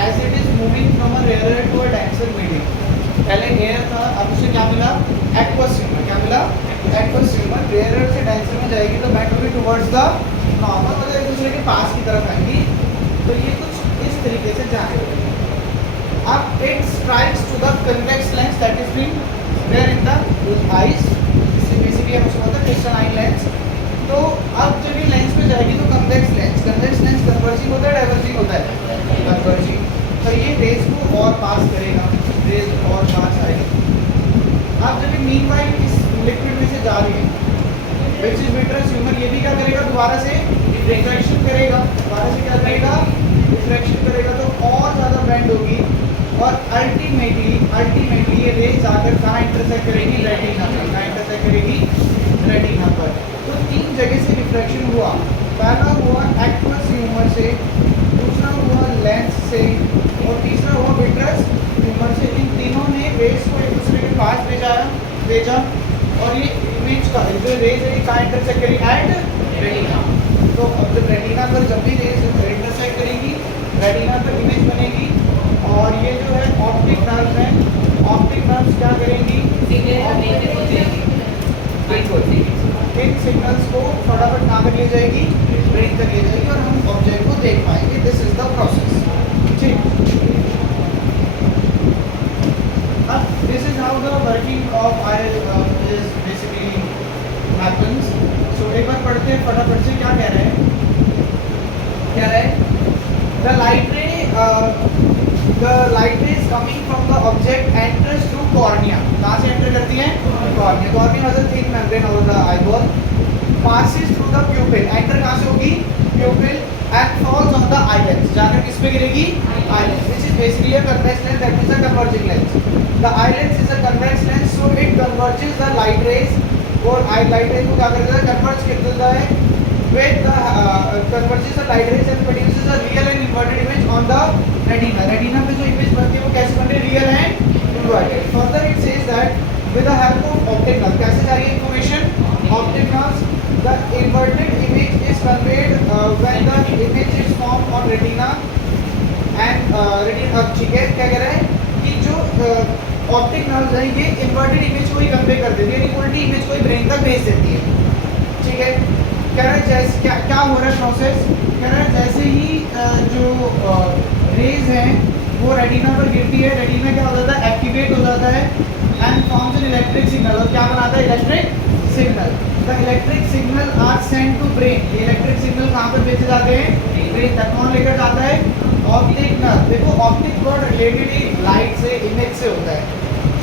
As it is moving from a rare to a denser medium, पहले air था, अब उसे क्या मिला, एक्वस ह्यूमर, क्या मिला, एक्वस ह्यूमर, रेयर से डेंसर में जाएगी तो बैंड होगी टुवर्ड्स द नॉर्मल, मतलब एक दूसरे के पास की तरफ आएंगी। तो ये कुछ इस तरीके से जाने लगेगी। अब it strikes to the convex lens that is been there in the eyes, इससे बेसिकली हम उसको बोलते हैं क्रिस्टलाइन लेंस। तो अब जब ये लेंस पे जाएगी तो कन्वेक्स लेंस कन्वर्जिंग होता है, डाइवर्जिंग होता है, कन्वर्जिंग। तो ये रेज को और पास करेगा, रेज और पास आएगी। अब जब ये मीनवाइल इस लिक्विड में से जा रही है विच इज विट्रस ह्यूमर, ये भी क्या करेगा, दोबारा से रिफ्रैक्शन करेगा, दोबारा से क्या करेगा, रिफ्रैक्शन करेगा, तो और ज़्यादा बेंड होगी और अल्टीमेटली ये रेज जाकर कहाँ इंटरसेक्ट करेगी, रेटिना पर, कहाँ इंटरसेक्ट करेगी, रेटिना पर। तो तीन जगह से रिफ्रैक्शन हुआ, पहला हुआ एक्वस ह्यूमर से, दूसरा हुआ लेंस से और तीसरा हुआ विट्रस ह्यूमर से। इन तीनों ने रेज को एक दूसरे के पास भेजा और ये इमेज का जो रेज है कहाँ इंटरसेक्ट करेगी, एट रेटिना। तो अब जब रेटिना पर जब भी रेज इंटरसेक्ट करेगी, रेटिना पर इमेज बनेगी और ये जो है ऑप्टिक नर्व्स हैं, ऑप्टिक नर्व्स क्या करेंगी, इन सिग्नल्स को फटाफट कहाँ कर ली जाएगी, ब्रेन कर ली जाएगी और हम ऑब्जेक्ट को देख पाएंगे। दिस इज द प्रोसेस, ठीक। This is how the working of eye is basically happens. So एक बार पढ़ते हैं फटाफट से, क्या कह रहे हैं, क्या रहे, द लाइट रे is coming from the object enters through cornea, कहाँ से एंटर करती है, cornea has a thin membrane over the eyeball, passes through the pupil, enter कहाँ से होगी, pupil, and falls on the eyelens, जाकर किस पे गिरेगी, eyelens, which is basically a convex lens, that is a converging lens. The eyelens is a convex lens, so it converges the light rays, और light rays को क्या करता है, converge कर देता है with the converges the light rays and produces a real and inverted image on the retina. Retina पे जो image बनती है वो कैसे बनती है, real and inverted. Further it says that with the help of optic nerve, कैसे जा रही है information, optic nerves, the inverted image is conveyed when the image is formed on retina and retina। ठीक है, क्या कह रहा है कि जो ऑप्टिक नर्व्स हैं ये इन्वर्टेड इमेज को ही कन्वे कर देती है, यानी उल्टी इमेज को ही ब्रेन तक भेज देती है, ठीक है। कह रहा है जैसे क्या हो रहा है प्रोसेस, कह रहा है जैसे ही जो रेज हैं वो रेटिना पर गिरती है, रेटिना क्या हो जाता है, एक्टिवेट हो जाता है and forms an electric signal, और क्या बनाता है, electric signal. The electric signal are send to brain, ये इलेक्ट्रिक सिग्नल कहाँ पर भेजे जाते हैं, ब्रेन तक। कौन लेकर जाता है, ऑप्टिक नर्व। देखो ऑप्टिक वर्ड रिलेटेड ही लाइट से, इमेज से होता है,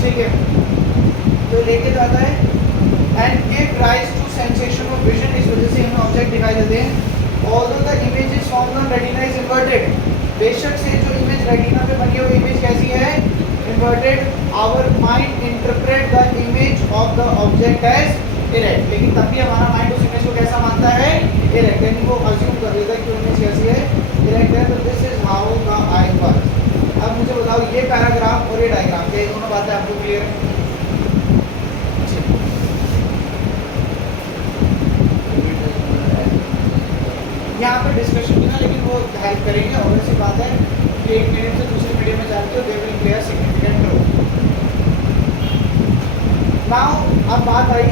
ठीक है, तो लेके जाता है and give rise to sensation of vision, इस वजह से हमें ऑब्जेक्ट दिखाई देते हैं। Although the image is formed on retina is inverted, बेशक से जो इमेज रेटिना पे बनी हुई इमेज कैसी है, inverted, our mind interpret the image of the object as erect, लेकिन तब भी हमारा माइंड उस इमेज को कैसा मानता है, इरेक्ट, यानी वो अज्यूम कर लेता है कि इमेज कैसी है, इरेक्ट है। तो this is how the I works. अब मुझे बताओ ये पैराग्राफ और ये डायग्राम, क्या दोनों बातें आपको क्लियर है? यहाँ पर डिस्कशन भी ना, लेकिन वो हेल्प करेंगे, और ऐसी बात है कि एक मीडियम से दूसरे मीडियम में जाते हो, they will play a significant role. Now अब बात आई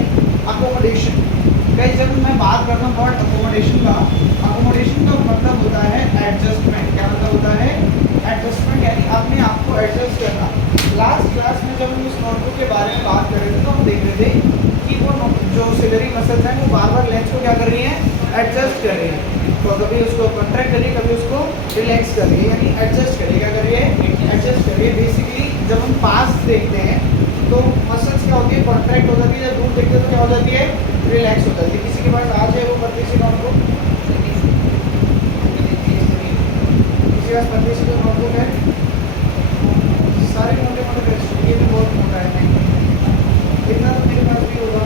अकोमोडेशन। कई जब मैं बात करता हूँ वर्ड अकोमोडेशन का मतलब होता है एडजस्टमेंट। क्या मतलब होता है, एडजस्टमेंट, यानी अपने आप को एडजस्ट करना। लास्ट क्लास में जब हम इस नोटबुक के बारे में बात कर रहे थे तो हम देख रहे थे कि वो जो सिलरी मसल्स हैं वो बार बार लेंस को क्या कर रही हैं, एडजस्ट कर रही है। तो कभी उसको कॉन्ट्रैक्ट करिए, कभी उसको रिलैक्स करिए, यानी एडजस्ट करिए, क्या करिए, एडजस्ट करिए। बेसिकली जब हम पास देखते हैं तो मसल्स क्या होती है, कॉन्ट्रैक्ट हो जाती है, जब दूर देखते हैं तो क्या हो जाती है, रिलैक्स हो जाती है। किसी के पास आज है वो पतली सी नोटबुक, किसी के पास पतली सी जो नोटबुक है, सारे मोटे मोटे टेस्ट, ये भी बहुत मोटा है, इतना तो मेरे पास भी होगा।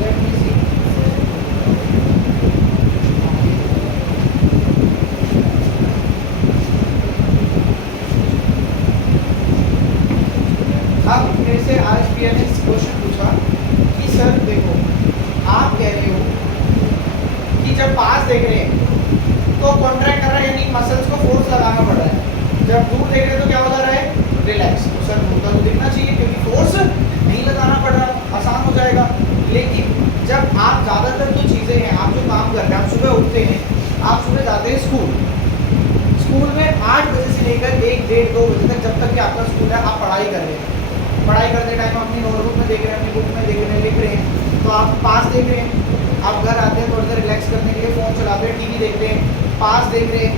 लेट मी सी, अब मेरे से आज पीएन ने क्वेश्चन पूछा कि सर देखो आप कह रहे हो कि जब पास देख रहे हैं तो कॉन्ट्रैक्ट कर रहा है, यानी मसल्स को फोर्स लगाना पड़ रहा है, जब दूर देख रहे हैं तो क्या हो जा रहा है, रिलैक्स। तो सर दूर का तो दिखना चाहिए क्योंकि फोर्स नहीं लगाना पड़ रहा, आसान हो जाएगा। लेकिन जब आप ज़्यादातर जो चीज़ें हैं, आप जो काम करते हैं, आप सुबह उठते हैं, आप सुबह जाते हैं स्कूल में 8 बजे से लेकर 1, 1:30, 2 बजे तक, जब तक कि आपका स्कूल है, आप पढ़ाई कर रहे हैं। पढ़ाई करते टाइम अपनी नोटबुक में देख रहे हैं, अपनी बुक में देख रहे हैं, लिख रहे हैं, तो आप पास देख रहे हैं। आप घर आते हैं, थोड़ी देर रिलैक्स करने के लिए फ़ोन चलाते हैं, टीवी देखते हैं, पास देख रहे हैं,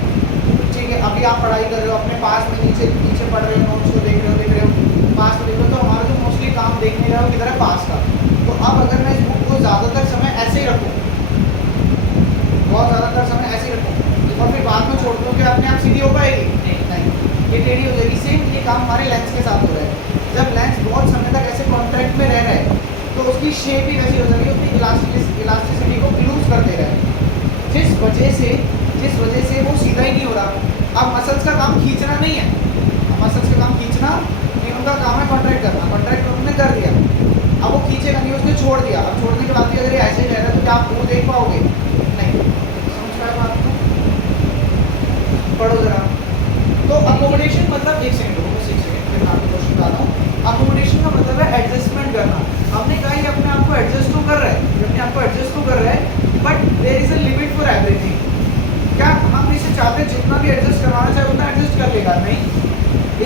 ठीक है। अभी आप पढ़ाई कर रहे हो, अपने पास में नीचे पढ़ रहे हो, नोट्स को देख रहे हो, पास में देख रहे हो। तो हमारा जो मोस्टली काम देखने का वो किधर है, पास का। तो अब अगर मैं इस बुक को ज़्यादातर समय ऐसे ही रखूँ, बहुत ज़्यादातर समय ऐसे ही रखूँ और फिर बाद में छोड़ दूँ, कि अपने आप सीधी हो पाएगी? नहीं, ये टेढ़ी हो जाएगी। सेम ये काम हमारे लेंस के साथ हो रहा है। जब लेंस बहुत समय तक ऐसे कॉन्टैक्ट में रह रहा है तो उसकी शेप ही वैसी हो जाएगी, उसकी इलास्टिसिटी को लूज कर दे रहा है, जिस वजह से वो सीधा ही नहीं हो रहा। अब मसल्स का काम खींचना नहीं है, मसल्स का काम खींचना नहीं, उनका काम है कॉन्ट्रैक्ट करना। कॉन्ट्रैक्ट उन्होंने कर दिया, अब वो खींचेगा नहीं, उसने छोड़ दिया। अब छोड़ने के बाद भी अगर ये ऐसे ही रह रहा है तो क्या आप वो देख पाओगे? नहीं। समझ पाए बात को? पढ़ो जरा। तो अकोमोडेशन मतलब, एक सेकंड फिर मैं आपको क्वेश्चन बताता हूँ। अकोमोडेशन का मतलब है एडजस्टमेंट करना। हमने कहा ये अपने आप को एडजस्ट तो कर रहा है, अपने आप को एडजस्ट तो कर रहा है, but there is a limit for everything. क्या हम इसे चाहते हैं जितना भी एडजस्ट करवाना चाहे उतना एडजस्ट कर लेगा? नहीं,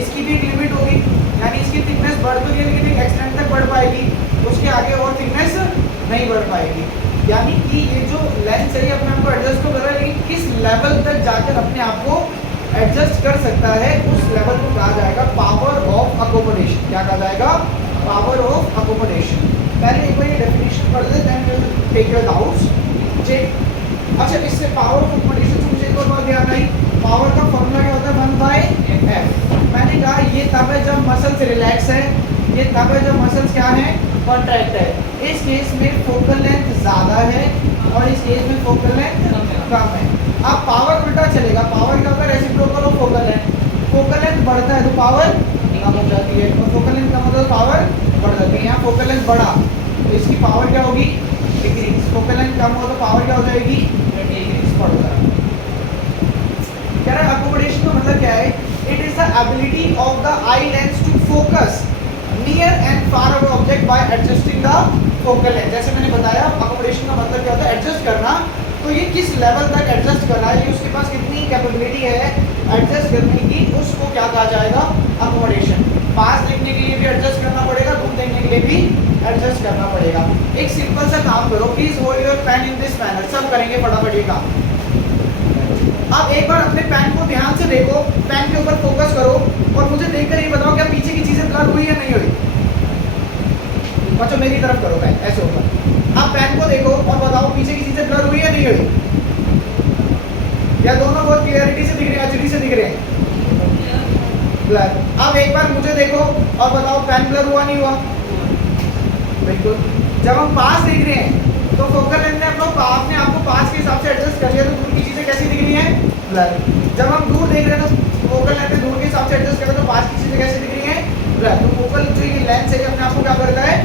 इसकी भी एक लिमिट होगी। यानी इसकी थिकनेस बढ़ तो रही है लेकिन एक एक्सटेंट तक बढ़ पाएगी, उसके आगे और थिकनेस नहीं बढ़ पाएगी। यानी कि ये जो लेंस है ये अपने आप को एडजस्ट तो कर रहा है, लेकिन किस लेवल तक जाकर अपने आप को एडजस्ट कर सकता है, उस लेवल को कहा जाएगा पावर ऑफ अकोमोडेशन। क्या कहा जाएगा? Power of accommodation. पहले एक बार ये डेफिनेशन पढ़ लेते हैं, देन टेक योर डाउट्स। अच्छा, इससे पावर ऑफ अकोमोडेशन से मुझे एक और बात ध्यान आई, पावर का फॉर्मूला क्या होता है? 1/f। मैंने कहा ये तब है जब मसल्स रिलैक्स है, ये तब है जब मसल्स क्या है? कॉन्ट्रैक्ट है। इस केस में फोकल लेंथ ज़्यादा है और इस केस में फोकल लेंथ कम है। अब पावर उल्टा चलेगा, पावर क्या होगा? Reciprocal of focal length. Focal length बढ़ता है तो पावर कम हो जाती है, और फोकल लेंथ कम होता है तो पावर बढ़ जाती है। यहाँ फोकल लेंथ बढ़ा तो इसकी पावर क्या होगी? डिक्रीज। फोकल लेंथ कम हो तो पावर क्या हो जाएगी? डिक्रीज बढ़ जाएगी। कह रहा है अकोमोडेशन का मतलब क्या है? It is the ability of the eye lens to focus near and far away object by adjusting the focal length. जैसे मैंने बताया अकोमोडेशन का मतलब क्या होता है? एडजस्ट करना। तो ये किस लेवल तक एडजस्ट कर रहा है, ये उसके पास कितनी कैपेबिलिटी है एडजस्ट करने की, उसको क्या कहा जाएगा? अकोमोडेशन। पास देखने के लिए भी एडजस्ट करना पड़ेगा, दूर देखने के लिए भी एडजस्ट करना पड़ेगा। एक सिंपल सा काम करो, please hold your pain in this manner. सब करेंगे फटाफट ये काम। अब एक बार अपने पेन को ध्यान से देखो, पेन के ऊपर फोकस करो और मुझे देखकर ये बताओ क्या पीछे की चीजें ब्लर हुई या नहीं हुई? बच्चों मेरी तरफ करो पेन ऐसे ऊपर। आप पेन को देखो और बताओ पीछे की चीजें ब्लर हुई या नहीं हुई? या दोनों बहुत क्लियरिटी से दिख रहे हैं, एचडी से दिख रहे हैं? ब्लर। अब एक बार मुझे देखो और बताओ पेन ब्लर हुआ नहीं हुआ? बिल्कुल। जब हम पास देख रहे हैं तो फोकल लेंथ ने अपने आप को पास के हिसाब से एडजस्ट कर लिया, तो दूर की चीजें कैसी दिख रही हैं? ब्लर। जब हम दूर देख रहे हैं तो फोकल लेंथ ने दूर के हिसाब से एडजस्ट कर लिया, तो पास की चीजें कैसी दिख रही हैं? ब्लर। तो फोकल जो ये लेंस है अपने आप को क्या करता है?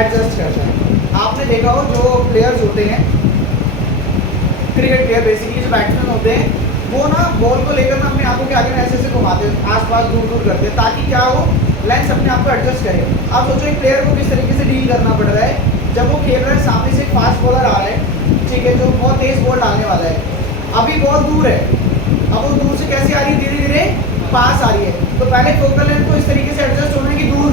एडजस्ट करता है। आपने देखा हो जो प्लेयर्स होते हैं, क्रिकेट प्लेयर बेसिकली जो बैट्समैन होते हैं, वो ना बॉल को लेकर ना अपने आंखों के आगे ऐसे ऐसे घुमाते हैं, आसपास दूर दूर करते हैं, ताकि क्या हो? लेंस अपने आप को एडजस्ट करे। अब सोचो एक प्लेयर को किस तरीके से डील करना पड़ रहा है। जब वो खेल रहा है, सामने से एक फास्ट बॉलर आ रहा है, ठीक है, जो बहुत तेज बॉल डालने वाला है। अभी बॉल दूर है, अब वो दूर से कैसे आ रही है? धीरे धीरे पास आ रही है। तो पहले फोकल लेंथ को इस तरीके से एडजस्ट होने की दूर,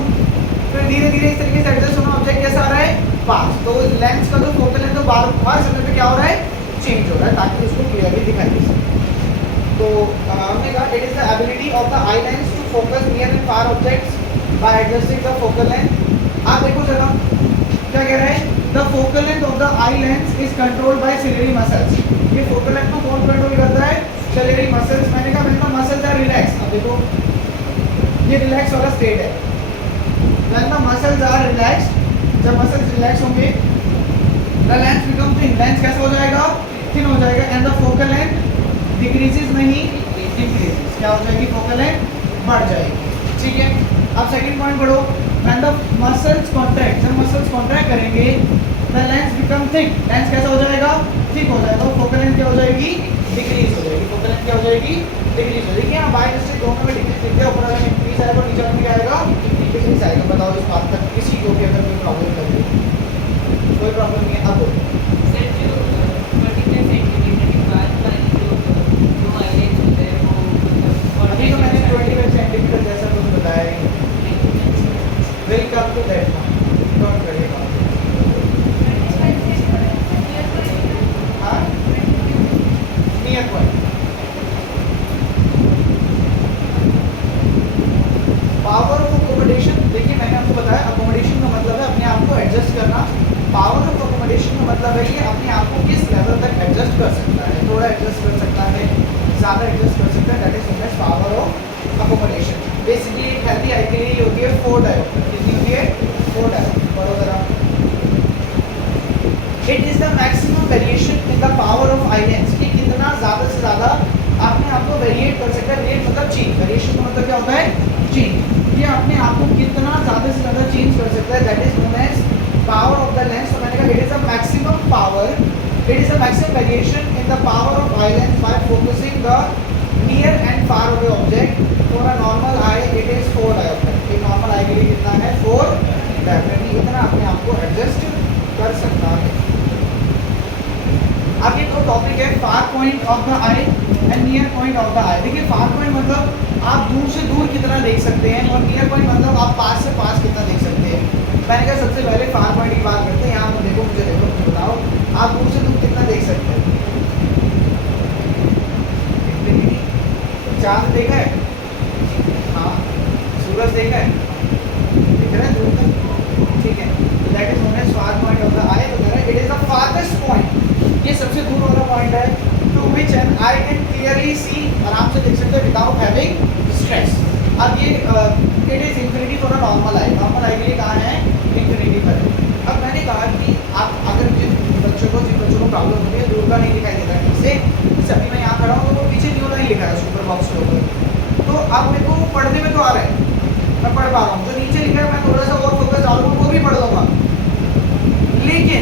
फिर धीरे धीरे इस तरीके से एडजस्ट होना, ऑब्जेक्ट कैसा आ रहा है? पास। तो लेंस का जो फोकल लेंथ तो हर समय पे क्या हो रहा है? चेंज हो रहा है, ताकि उसको क्लियरली दिखाई दे सके। तो हमने कहा it is the ability of the eye lens to focus near and far objects by adjusting the focal length. आप देखो जरा क्या कह रहा है? The focal length of the eye lens is controlled by ciliary muscles. ये focal length को कौन कंट्रोल करता है? Ciliary muscles. मैंने कहा मसल्स आर रिलैक्स। अब देखो ये रिलैक्स वाला स्टेट है। When the muscles are relaxed, जब मसल्स रिलैक्स होंगे, the lens become thin. Lens कैसा हो जाएगा? थिन हो जाएगा। And the focal length decreases नहीं, इंक्रीजेस। क्या हो जाएगी? फोकल लेंथ बढ़ जाएगी। ठीक है। अब सेकंड पॉइंट पढ़ो। व्हेन द मसल्स कॉन्ट्रैक्ट, जब मसल्स कॉन्ट्रैक्ट करेंगे, the lens become thick. Lens कैसा हो जाएगा? थिक हो जाएगा। तो फोकल लेंथ क्या हो जाएगी? डिक्रीज हो जाएगी। फोकल लेंथ क्या हो जाएगी, डिक्रीज हो जाएगी। यहाँ बाय मिस्टेक दोनों में डिक्रीज लिख दिया, ऊपर वाले में इंक्रीज आएगा और नीचे वाले में क्या आएगा, डिक्रीज आएगा। बताओ इस बात तक किसी को भी अगर कोई प्रॉब्लम लगे? कोई प्रॉब्लम नहीं है। अब सर जो 45 सेंटीमीटर के बाद वाली जो आइलैंड्स होते हैं वो अभी तो मैंने 25 सेंटीमीटर जैसा कुछ बताया है, very come to that don't worry about it. हाँ near point power of accommodation. देखिए मैंने आपको बताया अकोमोडेशन का मतलब है अपने आप को एडजस्ट करना। पावर ऑफ अकोमोडेशन का मतलब है ये अपने आप को किस लेवल तक एडजस्ट कर सकता है, थोड़ा एडजस्ट कर सकता है, ज़्यादा एडजस्ट कर सकता है, that is known as power of accommodation. Basically एक हेल्दी आई के लिए ये होती है 4 डायोप्टर। कितनी होती है? 4 डायोप्टर। बराबर। It is the maximum variation in the power of islands, कि कितना ज़्यादा से ज़्यादा अपने आप को वेरिएट कर सकता है। वेरिएट मतलब चेंज, वेरिएशन का मतलब क्या होता है, चेंज। ये अपने आप को कितना ज़्यादा से ज़्यादा चेंज कर सकता है, that is known as power of the lens. तो मैंने कहा it is the maximum power, it is the maximum variation in the power of eye lens by focusing the near and far away object. For a normal eye it is 4 dioptre. एक normal eye के लिए कितना है? 4 dioptre. इतना अपने आप को adjust कर सकता है। आगे दो टॉपिक है, far point of the eye and near point of the eye. देखिए फार पॉइंट मतलब आप दूर से दूर कितना देख सकते हैं, और नियर पॉइंट मतलब आप पास से पास कितना देख सकते हैं। मैंने कहा सबसे पहले फार पॉइंट की बात करते हैं। यहाँ पर देखो, मुझे बताओ आप दूर से दूर कितना देख सकते हैं? चांद देखा है? हाँ। सूरज देखा है? दिख रहा है दूर तक? ठीक है, that is known as far point of the eye. तो कह रहा है it is the farthest point, ये सबसे दूर वाला पॉइंट है, to which an eye can clearly see, आराम से देख सकते हैं विदाउट हैविंग स्ट्रेस। अब ये it is infinity for a normal eye. Normal eye के लिए कहाँ है? इंफिनिटी पर। अब मैंने कहा कि आप अगर जिन बच्चों को प्रॉब्लम होती है, दूर का नहीं दिखाई देता ठीक से, अभी मैं यहाँ खड़ा हूँ तो वो पीछे न्यू लाइन लिखा है सुपर बॉक्स के ऊपर, तो अब मेरे को पढ़ने में तो आ रहा है, मैं पढ़ पा रहा हूँ। जो नीचे लिखा है मैं थोड़ा सा और फोकस डालूंगा वो भी पढ़ लूँगा, लेकिन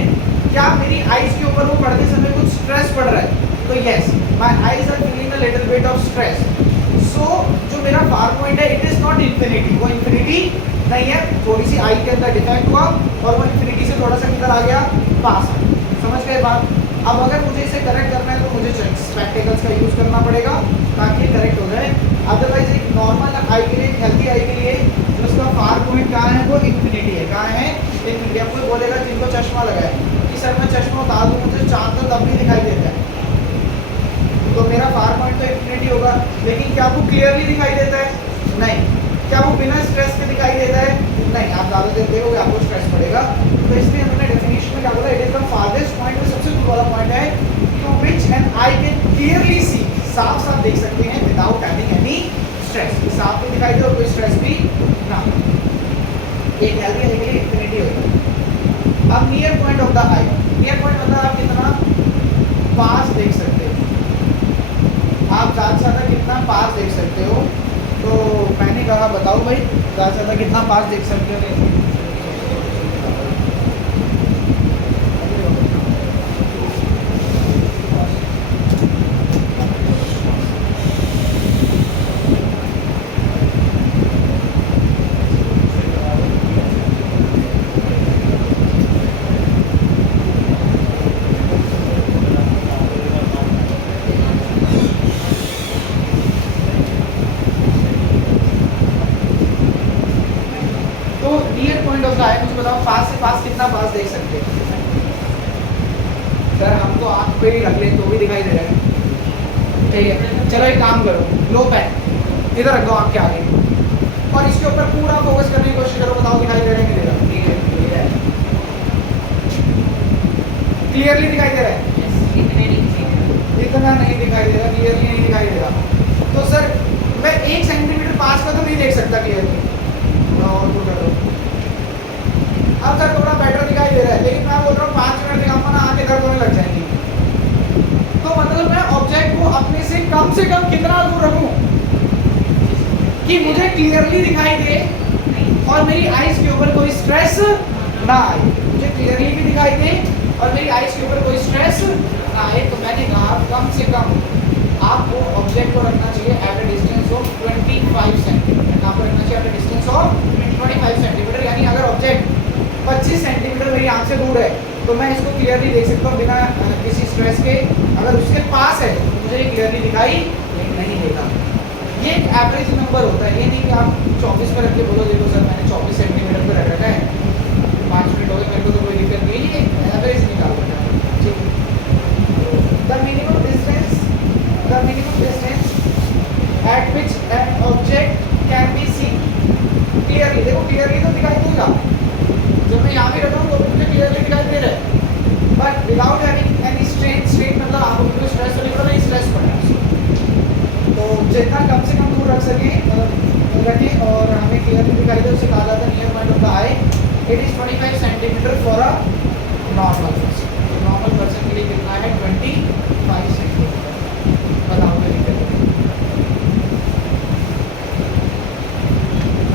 क्या मेरी आईज के ऊपर वो पढ़ते समय कुछ स्ट्रेस पड़ रहा है? तो yes, my eyes are feeling a little bit of stress. So जो मेरा फार पॉइंट है इट इज नॉट इंफिनिटी, वो इंफिनिटी नहीं है। थोड़ी सी आई के अंदर डिफेक्ट हुआ और वो इंफिनिटी से थोड़ा सा किधर आ गया? पास आ गया। समझ गए बात? अब अगर मुझे इसे करेक्ट करना है तो मुझे स्पेक्टिकल्स का यूज़ करना पड़ेगा ताकि करेक्ट हो जाए। अदरवाइज एक नॉर्मल आई के लिए, हेल्दी आई के लिए जो उसका फार पॉइंट कहाँ है? वो इंफिनिटी है। कहाँ है? इंफिनिटी। अब कोई बोलेगा जिनको चश्मा लगा है कि सर मैं चश्मा उतार दूँ मुझे चांद तो तब भी दिखाई देता है, तो मेरा फार पॉइंट तो इंफिनिटी होगा, लेकिन क्या वो क्लियरली दिखाई देता है? नहीं। क्या वो बिना स्ट्रेस के दिखाई देता है? नहीं। आप ज़्यादा देर देखोगे आपको स्ट्रेस पड़ेगा। तो इसलिए हमने डेफिनेशन में क्या बोला? It is the farthest point, जो सबसे दूर वाला पॉइंट है, to which an eye can clearly see, साफ साफ देख सकते हैं विदाउट हैविंग एनी स्ट्रेस। साफ भी दिखाई दे और कोई स्ट्रेस भी ना। एक हेल्दी आई के लिए इंफिनिटी होगा। अब near point of the I, near point मतलब आप कितना पास देख सकते हो, आप ज़्यादा से ज़्यादा कितना पास देख सकते हो। तो मैंने कहा बताओ भाई ज़्यादा से ज़्यादा कितना पास देख सकते हो? मुझे बताओ पास से पास कितना पास देख सकते हैं? सर हम तो आँख पे ही रख लें तो भी दिखाई दे रहा है। ठीक है, चलो एक काम करो, लो पेन इधर रख दो आँख के आगे और इसके ऊपर पूरा फोकस करने की कोशिश करो। बताओ दिखाई दे रहा है कि नहीं दे रहा? क्लियरली दिखाई दे रहा है? इतना नहीं दिखाई दे रहा, क्लियरली नहीं दिखाई दे रहा। तो सर मैं 1 सेंटीमीटर पास का तो नहीं देख सकता क्लियरली। और तो करो अब सर थोड़ा बेटर दिखाई दे रहा है, लेकिन मैं बोल रहा हूँ 5 मिनट दिखाऊंगा ना आंखें दर्द होने लग जाएंगी। तो मतलब मैं ऑब्जेक्ट को अपने से कम कितना दूर रखूं कि मुझे क्लियरली दिखाई दे और मेरी आईज के ऊपर कोई स्ट्रेस ना आए। मुझे क्लियरली भी दिखाई दे और मेरी आईज के ऊपर कोई स्ट्रेस ना आए। तो मैंने कहा कम से कम आपको ऑब्जेक्ट को रखना चाहिए at a distance of 25 centimetre. कहाँ पर रखना चाहिए? At a distance of 25 centimetre. यानी अगर ऑब्जेक्ट 25 सेंटीमीटर मेरी आंख से दूर है तो मैं इसको क्लियरली देख सकता हूँ बिना किसी स्ट्रेस के। अगर उसके पास है तो मुझे ये क्लियरली दिखाई नहीं देगा। ये एक एवरेज नंबर होता है, ये नहीं कि आप 24 पर रख के बोलो देखो सर मैंने 24 सेंटीमीटर पर रख रखा है, 5 मिनट हो गए मेरे को तो कोई दिक्कत नहीं है, ये एवरेज निकाल रखा है। ठीक है। The minimum distance eight which an object can be seen clearly. देखो क्लियरली तो दिखाई देगा, जब मैं यहाँ भी रख रहा हूँ तो मुझे क्लियरली दिखाई दे रहा है, but without having any strain मतलब आपको बिल्कुल स्ट्रेस तो नहीं पड़ा, नहीं स्ट्रेस पड़ा है। तो जितना कम से कम दूर रख सके रखें और हमें क्लियरली दिखाई दे उसे कहा जाता है near point of the I. It is 25 centimetre for a normal person. तो नॉर्मल पर्सन के लिए कितना है? 25 सेंटीमीटर। बताओ क्या दिक्कत है?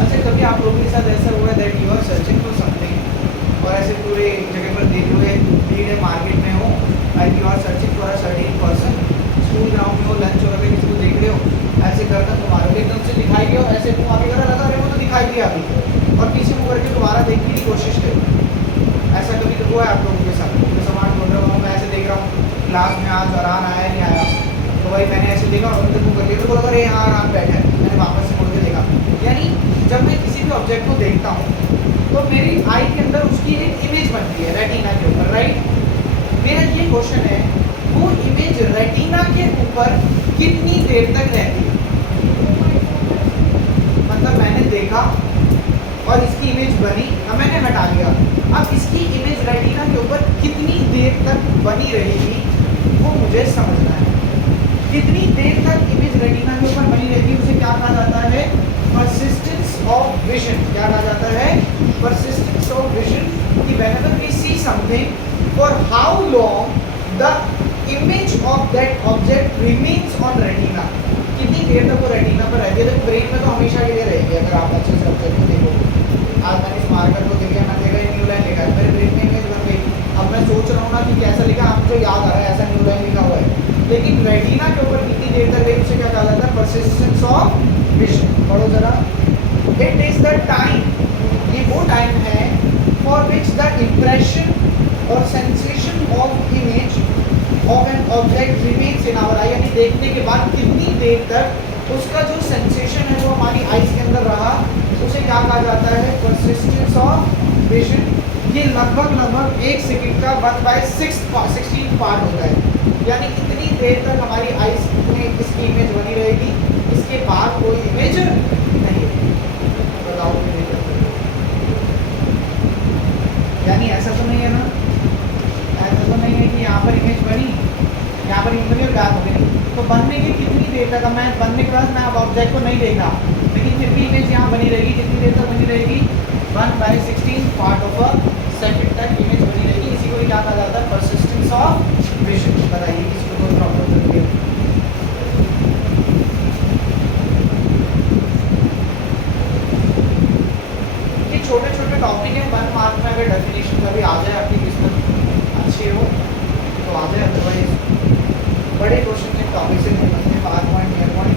अच्छा कभी आप लोगों के साथ ऐसा हुआ that you are searching for something और ऐसे पूरे जगह पर देख रहे हो, भीड़ है, मार्केट में हो and you are searching for a certain person, school ground में हो, लंच हो रहा है, किसी को देख रहे हो, ऐसे करना तुम्हारे लिए एकदम से दिखाई दिया, ऐसे मुँह आगे करा लगा रहे हो तो दिखाई दिया अभी, और पीछे मुँह करके दोबारा देखने की कोशिश करो। ऐसा कभी तो हुआ है आप लोगों के साथ? तो सामान बोल रहा हूँ मैं ऐसे देख रहा हूँ क्लास में आज अरान आया नहीं आया, तो भाई मैंने ऐसे देखा और उनके मुँह करके तो बोला अरे यहाँ अरान बैठा है, मैंने वापस से मुड़ के देखा। यानी जब मैं किसी भी ऑब्जेक्ट को देखता हूँ तो मेरी आई के अंदर उसकी एक इमेज बनती है रेटिना के ऊपर, राइट। मेरा ये क्वेश्चन है वो इमेज रेटिना के ऊपर कितनी देर तक रहती है? मतलब मैंने देखा और इसकी इमेज बनी, अब मैंने हटा लिया, अब इसकी इमेज रेटिना के ऊपर कितनी देर तक बनी रहेगी वो मुझे समझना है। कितनी देर तक इमेज रेटिना के ऊपर बनी रहेगी उसे क्या कहा जाता है? Persistence of vision. क्या कहा जाता है? Persistence of vision. कि whenever we see something, for how long the image of that object remains on retina। कितनी देर तक वो रेटिना पर रहती है? तो ब्रेन में तो हमेशा के लिए रहेगी। अगर आप अच्छे से ऑब्जेक्ट को देखो, आज मैंने इस मार्कर को देखा, मैंने देखा न्यू लाइन लिखा है, मेरे ब्रेन में इमेज बन गई। अब मैं सोच रहा हूँ ना कि कैसा लिखा, आपको याद आ रहा है ऐसा न्यू लाइन लिखा हुआ है, लेकिन रेटिना के ऊपर कितनी देर तक रही उसे क्या कहा जाता है? Persistence of vision. पढ़ो जरा। इट इज द टाइम, ये वो टाइम है फॉर विच द इम्प्रेशन और sensation of image of an object remains in our eye. यानी देखने के बाद कितनी देर तक उसका जो सेंसेशन है वो हमारी आईज के अंदर रहा, उसे क्या कहा जाता है? Persistence of vision. ये लगभग 1 सेकंड का 1/16 पार्ट होता है। यानी इतनी देर तक हमारी आईज में इसकी इमेज बनी रहेगी, इसके बाद कोई इमेज नहीं रहेगी। बताओ यानी ऐसा तो नहीं है ना, ऐसा तो नहीं है कि यहाँ पर इमेज बनी, यहाँ पर इमेज और गायब हो गई। तो बनने की कितनी देर तक? मैं बनने के बाद मैं अब ऑब्जेक्ट को नहीं देखा, लेकिन फिर भी इमेज यहाँ बनी रहेगी। कितनी देर तक बनी रहेगी? 1/16 पार्ट ऑफ अ सेकंड तक इमेज बनी रहेगी। इसी को क्या कहा जाता है? Persistence of vision. बताइए इसको कोई प्रॉब्लम नहीं है? ये छोटे छोटे टॉपिक है, 1 मार्क में अगर डेफिनेशन कभी आ जाए आपकी किस्मत अच्छी हो तो आ जाए, अदरवाइज बड़े क्वेश्चन के टॉपिक से निकलते हैं, 5 point 10 point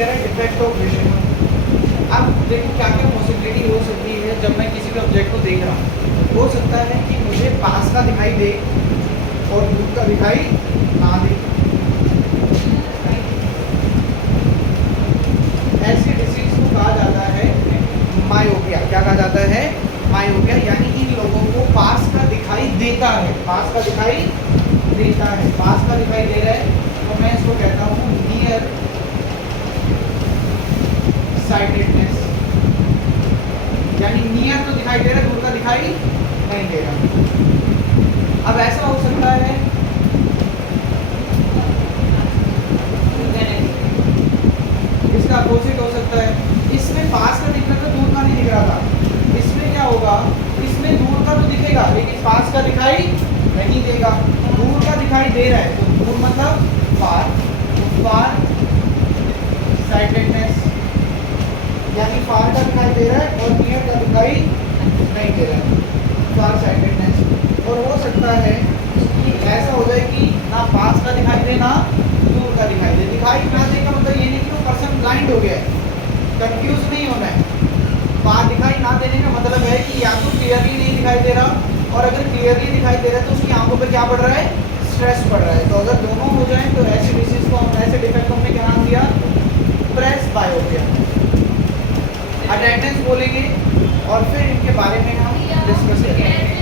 defect of vision. अब देखो क्या क्या पॉसिबिलिटी हो सकती है जब मैं किसी भी ऑब्जेक्ट को देख रहा हूँ। हो सकता है कि मुझे पास का दिखाई दे और दूर का दिखाई ना दे। ऐसी डिसीज को कहा जाता है मायोपिया। क्या कहा जाता है? मायोपिया। यानी इन लोगों को पास का दिखाई देता है, पास का दिखाई देता है, पास का दिखाई दे रहा है, तो मैं इसको कहता हूँ नियर साइटेडनेस। यानी नियर तो दिखाई दे रहा है, दूर का दिखाई नहीं दे रहा। अब ऐसा हो सकता है इसका अपोजिट हो सकता है। इसमें पास का दिख रहा था, दूर का नहीं दिख रहा था। इसमें क्या होगा, इसमें दूर का तो दिखेगा लेकिन पास का दिखाई नहीं देगा। दूर का दिखाई दे रहा है तो दूर मतलब फार, फार साइडेडनेस, यानी फार का दिखाई दे रहा है और नियर का दिखाई नहीं दे रहा है, फार साइडेडनेस। और हो सकता है कि ऐसा हो जाए कि ना पास का दिखाई दे ना दूर का दिखाई दे। दिखाई ना दे का मतलब ये नहीं कि वो पर्सन ब्लाइंड हो गया है, कंफ्यूज नहीं होना है। पास दिखाई ना देने का मतलब है कि या तो क्लियरली नहीं दिखाई दे रहा, और अगर क्लियरली दिखाई दे रहा है तो उसकी आंखों पर क्या पड़ रहा है, स्ट्रेस पड़ रहा है। तो अगर दोनों हो जाए तो ऐसे डिसीज को, ऐसे डिफेक्ट को हमने क्या नाम दिया, प्रेस बायोपिया। अटेंडेंस बोलेंगे और फिर इनके बारे में हम डिस्कस करेंगे।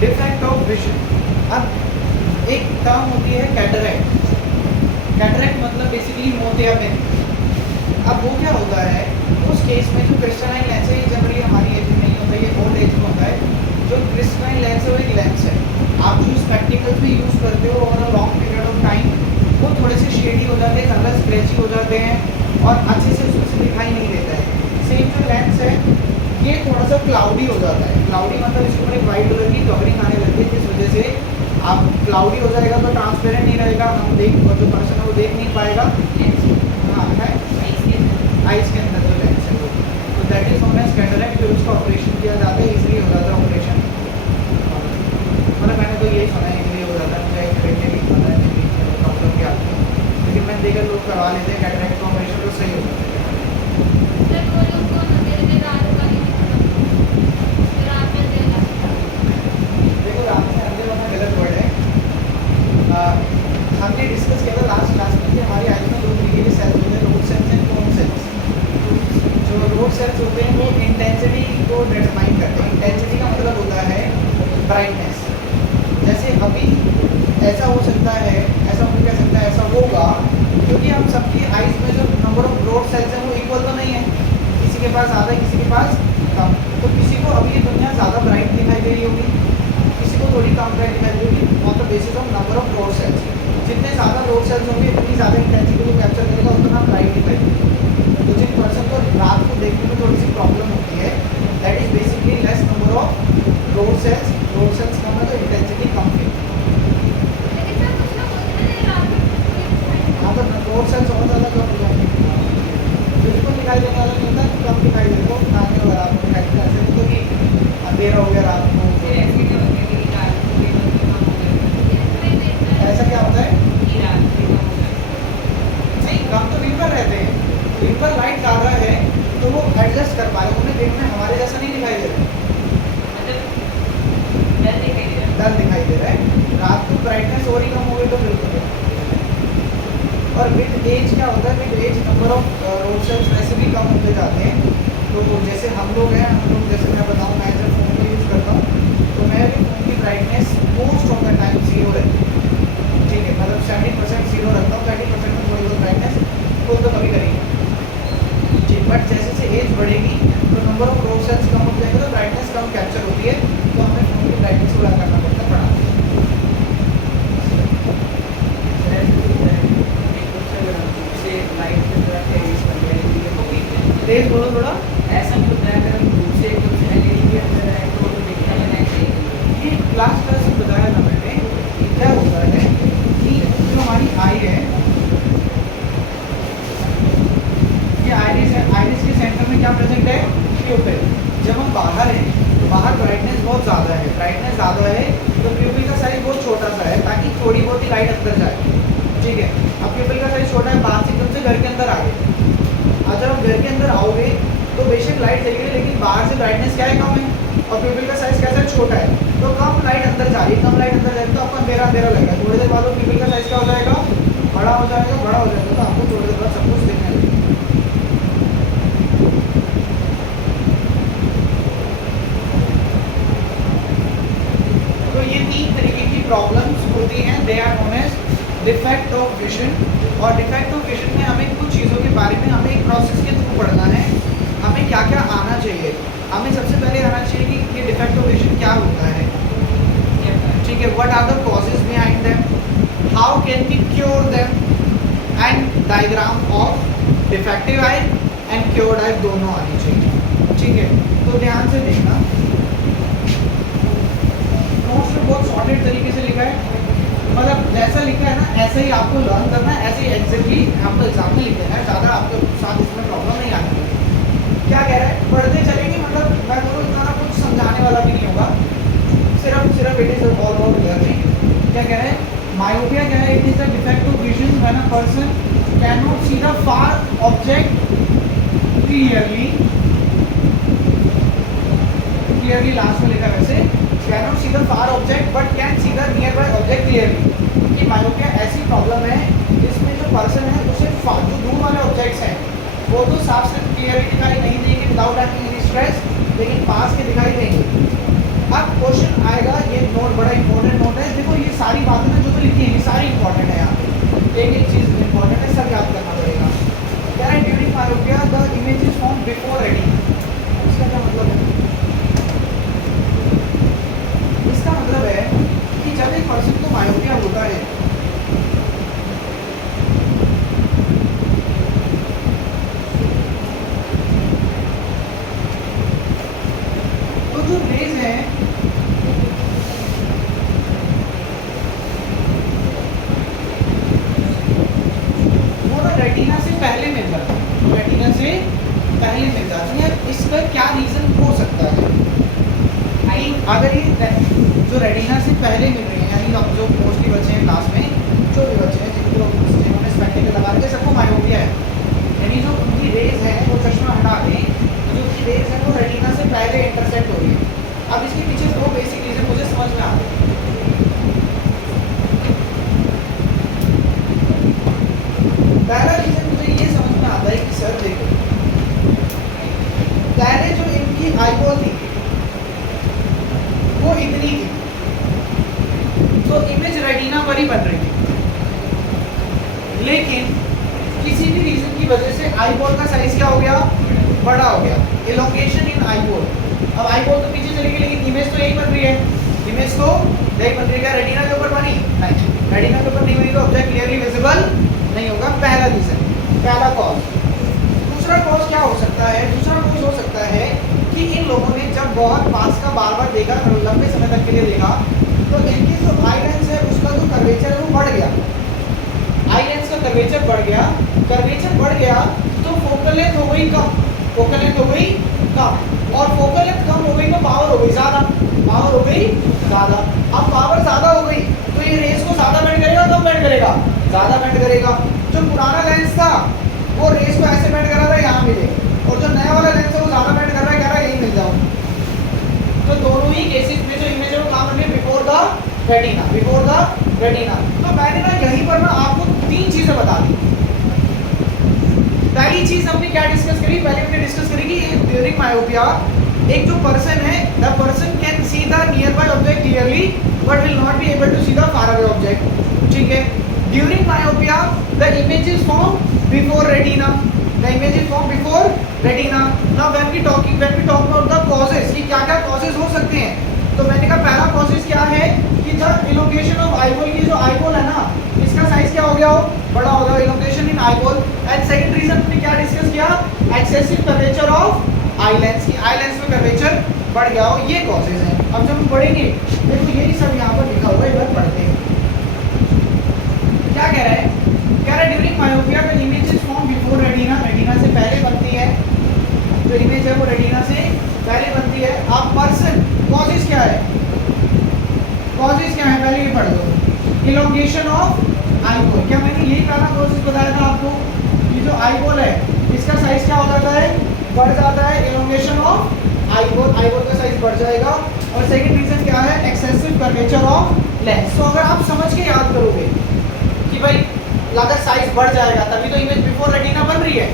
Defect of vision. अब एक टर्म होती है कैटरैक्ट। कैटरैक्ट मतलब बेसिकली मोतियाबिंद। अब वो क्या होता है, उस केस में जो क्रिस्टलाइन लेंस है, ये जनरली हमारी एज में नहीं होता, ये ओल्ड एज में होता है। जो क्रिस्टलाइन लेंस है वो एक लेंस है, आप जो स्पेक्टिकल्स भी यूज़ करते हो over a long period of time वो थोड़े से शेडी हो जाते हैं, कलर स्क्रैची हो जाते हैं और अच्छे से उसमें से दिखाई नहीं देता है। सेम जो लेंस है ये थोड़ा सा क्लाउडी हो जाता है। क्लाउडी मतलब इसके ऊपर एक वाइट कलर की कवरिंग आने लगती है, जिस वजह से आप क्लाउडी हो जाएगा तो ट्रांसपेरेंट नहीं रहेगा, हम देख जो पर्सन है वो देख नहीं पाएगा। हाँ है आइस के अंदर जो लेंस है वो, तो that is known as cataract. फिर उसका ऑपरेशन किया जाता है, इजीली हो जाता है ऑपरेशन। मतलब मैंने तो यही सुना है इजीली हो जाता है, मुझे एक्यूरेटली नहीं पता है प्रॉब्लम क्या आती है, लेकिन मैंने देखा लोग करवा लेते हैं कैटरैक्ट का ऑपरेशन तो सही हो जाता है। हमने डिस्कस किया था लास्ट क्लास में कि हमारी आइज में दो तरीके के सेल्स होते हैं, rod cells and cone cells. जो रोड सेल्स होते हैं वो इंटेंसिटी को डिटरमाइन करते हैं। इंटेंसिटी का मतलब होता है ब्राइटनेस। जैसे अभी ऐसा हो सकता है, ऐसा हो कह सकता है, ऐसा होगा क्योंकि हम सबकी आइज में जो नंबर ऑफ रोड सेल्स हैं वो इक्वल तो नहीं है, किसी के पास ज़्यादा किसी के पास कम। तो किसी को अभी ये दुनिया ज़्यादा ब्राइट दिखाई दे रही होगी, किसी को थोड़ी कम ब्राइट दिखाई देगी on the basis of number of rod cells. जितने ज़्यादा रोड सेल्स होंगे उतनी ज़्यादा इंटेंसिटी को कैप्चर करेगा, उतना ब्राइट दिखाई देगा। तो जिन पर्सन को रात को देखने में थोड़ी सी प्रॉब्लम होती है, that is basically less number of rod cells. Rod cells कम है तो इंटेंसिटी कम है। हाँ तो रोड सेल्स और ज़्यादा कम हो जाएंगे, बिल्कुल दिखाई देने वाला नहीं होता, कम दिखाई देते हो खाने और रात को दिखाई देता है, क्योंकि अंधेरा हो गया रात को। ऐसा क्या होता है, नहीं कम तो दिन भर रहते हैं, दिन भर लाइट डाल रहा है तो वो एडजस्ट कर पाए, उन्हें दिन में हमारे जैसा नहीं दिखाई दे रहा है, डल दिखाई दे रहा है। रात को ब्राइटनेस और ही कम हो गई तो बिल्कुल। और विद एज क्या होता है, with age number of rod cells वैसे भी कम होते जाते हैं। तो जैसे हम लोग हैं, हम लोग जैसे मैं बताऊँ, मैं जब फ़ोन को यूज़ करता हूँ तो मैं भी फ़ोन की brightness most of the time 0 रहती है, ठीक है, मतलब 70% 0 रखता हूँ, 30% में थोड़ी बहुत ब्राइटनेस फुल तो कभी करेगी जी। बट जैसे जैसे एज बढ़ेगी तो नंबर ऑफ रोड सेल्स कम हो जाएगा तो ब्राइटनेस कम कैप्चर होती है, तो हमें फ़ोन की ब्राइटनेस पूरा करना पड़ता है पड़ा। तेज बोलो थोड़ा, ऐसा भी होता है अगर दूर से कुछ एलईडी के अंदर है तो देखने में नहीं चाहिए। ये क्लास में बताया था मैंने, क्या होता ज़्यादा है तो प्यूपिल का साइज बहुत छोटा सा है ताकि थोड़ी बहुत ही लाइट अंदर जाए, ठीक है। अब प्यूपिल का साइज छोटा है, बाहर से एकदम से घर के अंदर आ गए, और जब आप घर के अंदर आओगे तो बेशक लाइट जलेगी लेकिन बाहर से ब्राइटनेस क्या है, कम है, और प्यूपिल का साइज कैसा है, छोटा है, तो कम लाइट अंदर जा रही है, कम लाइट अंदर जाएगी तो आपको अंधेरा अंधेरा लगेगा। थोड़ी देर बाद प्यूपिल का साइज क्या हो जाएगा, बड़ा हो जाएगा, बड़ा हो जाएगा, तो आपको थोड़ी देर बाद सब कुछ दिखने लगेगा। तो ये 3 तरीके की प्रॉब्लम्स होती हैं, they are known as defect of vision. और डिफेक्ट ऑफ विजन में हमें कुछ चीज़ों के बारे में हमें एक प्रोसेस के थ्रू पढ़ना है, हमें क्या क्या आना चाहिए। हमें सबसे पहले आना चाहिए कि ये डिफेक्ट ऑफ विजन क्या होता है, ठीक है, what are the causes behind them, how can we cure them, and diagram of defective eye and cured eye दोनों आनी चाहिए, ठीक है। तो ध्यान से देखना, नोट्स में बहुत सॉर्टेड तरीके से लिखा है, मतलब जैसा लिखा है ना ऐसे ही आपको लर्न करना है, ऐसे ही एग्जैक्टली आपको एग्जाम में लिख देना है, ज़्यादा आपके साथ इसमें प्रॉब्लम नहीं आनी है। क्या कह रहा है, पढ़ते चलेंगे, मतलब मैं बोलूँ इतना कुछ समझाने वाला भी नहीं होगा, सिर्फ it is all about learning. क्या कह रहे हैं, मायोपिया क्या है, it is the defect of vision when a person can not C the far object clearly, last में लिखा वैसे, cannot see the far object but can see the nearby object clearly। कि मायोपिया ऐसी problem है जिसमें जो person है उसे जो दूर वाले ऑब्जेक्ट्स हैं वो तो साफ से क्लियरली दिखाई नहीं देंगे विदाउट हैविंग एनी स्ट्रेस, लेकिन पास के दिखाई देंगे। अब क्वेश्चन आएगा, ये नोट बड़ा इंपॉर्टेंट नोट है, देखो ये सारी बातें ना जो तो लिखी है ये सारी इंपॉर्टेंट है, यहाँ पे एक एक चीज़ इंपॉर्टेंट है, सब याद करना पड़ेगा। क्या है, during myopia the image is form before retina. इसका क्या मतलब है, इसका मतलब है कि जब एक पर्सन को मायोपिया होता है तो जो रेज है वो ना रेटिना से पहले मिल जाता है, रेटिना से पहले मिल जाती है। इसका क्या रीज़न हो सकता है, अगर ये जो रेटिना से पहले मिल रही है, यानी जो मोस्टली बच्चे हैं क्लास में, जो भी बच्चे हैं जिन्होंने स्पेक्टेकल लगा के सबको मायोपिया है, यानी जो उनकी रेज है वो चश्मा हटा के जो उनकी रेज है वो रेटिना से पहले इंटरसेक्ट हो रही है। अब इसके पीछे 2 बेसिक रीज़न मुझे समझ में आते हैं। पहला रीज़न मुझे ये समझ में आता है कि सर देखो, पहले जो इनकी आईबॉल थी वो इतनी थी तो इमेज रेटिना पर ही बन रही थी, लेकिन किसी भी रीजन की वजह से आईबॉल का साइज क्या हो गया, बड़ा हो गया, एलोंगेशन इन आईबॉल। अब आईबॉल तो पीछे चली गई लेकिन इमेज तो यही बन रही है, इमेज तो यही बन रही है। रेटिना के ऊपर बनी नहीं, रेटिना के ऊपर नहीं बनी तो ऑब्जेक्ट क्लियरली विजिबल नहीं होगा, पहला रीजन, पहला कॉज। दूसरा कॉज क्या हो सकता है, दूसरा कॉज हो सकता है कि इन लोगों ने जब बहुत पास का बार बार देखा, लंबे समय तक के लिए देखा, तो इनकी जो आई लेंस है उसका जो कर्वेचर है वो बढ़ गया, आई लेंस का कर्वेचर बढ़ गया, कर्वेचर बढ़ गया तो फोकल लेंथ हो गई कम, फोकल लेंथ हो गई कम, और फोकल लेंथ कम हो गई तो पावर हो गई ज़्यादा, पावर हो गई ज़्यादा। अब पावर ज़्यादा हो गई तो ये रेस को ज़्यादा बेंड करेगा, कम बेंड करेगा, ज़्यादा बेंड करेगा। जो पुराना लेंस था वो रेस को ऐसे बेंड कर रहा था यहाँ मिले, और जो नया वाला लेंस है वो ज़्यादा बेंड कर रहा है, कह रहा है यही मिल जाओ। तो दोनों ही केसेस में जो इमेज है वो काम करनी है before the retina, before the retina. तो मैंने ना यहीं पर ना आपको 3 चीज़ें बता दी। पहली चीज़ हमने क्या डिस्कस करी, पहले हमने डिस्कस करी कि ड्यूरिंग मायोपिया एक जो पर्सन है, the person can see the nearby object clearly but will not be able to see the far away object, ठीक है। During myopia the image is form before retina, the image is form before retina. Now when we talk about the causes, कि क्या-क्या causes हो सकते हैं, तो मैंने कहा पहला कॉजेस क्या है कि जब इलोंगेशन ऑफ आईबॉल की जो आईबॉल है ना इसका साइज क्या हो गया हो, बड़ा हो गया, elongation in eyeball. And second reason हमने क्या डिस्कस किया, excessive curvature of eye lens, की आई लेंस में कर्वेचर बढ़ गया हो, ये कॉजेज हैं। अब जब हम पढ़ेंगे देखो यही सब यहाँ पर लिखा हुआ है, इधर पढ़ते हैं। क्या कह रहा है, कह रहा है during myopia the image is form before retina, retina से पहले बनती है, जो इमेज है वो रेटिना से पहले बनती है। अब पर्सन कॉजेज क्या है, इलोंगेशन ऑफ आईबॉल। क्या मैंने यही पहला प्रोसेस बताया था आपको कि जो आईबॉल है इसका साइज क्या हो जाता है, बढ़ जाता है, इलोंगेशन ऑफ आईबॉल, आईबॉल का साइज बढ़ जाएगा। और सेकंड रीजन क्या है, एक्सेसिव कर्वेचर ऑफ लेंस। तो अगर आप समझ के याद करोगे कि भाई अगर साइज बढ़ जाएगा तभी तो इमेज बिफोर रेटिना बन रही है,